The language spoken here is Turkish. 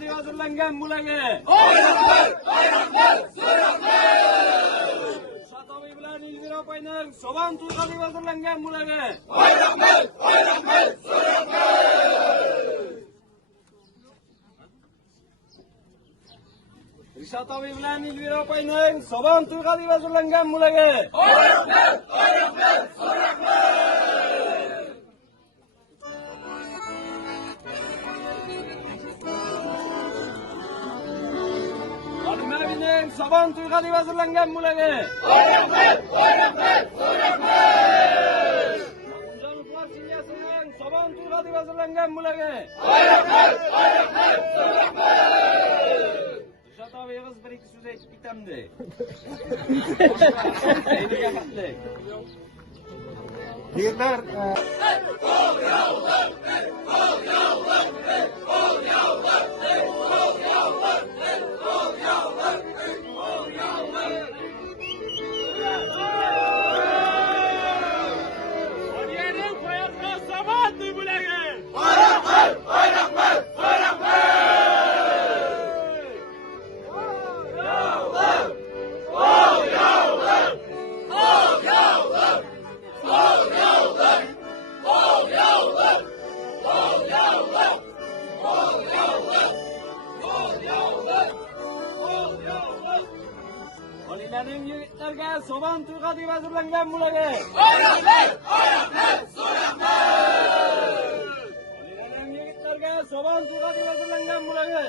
deb hazırlangan bo'lagi. Shatoviy bilan Elvira opaning Soban to'yga deb hazırlangan bo'lagi. Shatoviy bilan Elvira opaning Soban to'yga deb hazırlangan bo'lagi. Olimavining Soban to'yga deb hazırlangan bo'lagi. Jonuklar Siyasining Soban to'yga deb hazırlangan bo'lagi. Shatoviy qiz bir ikki so'z aytib ketamdi. Yigitlar, Olilarning yigitlarga Soban to'yga deb hazırlangan bo'lagi. Olilarning yigitlarga Soban to'yga deb hazırlangan bo'lagi.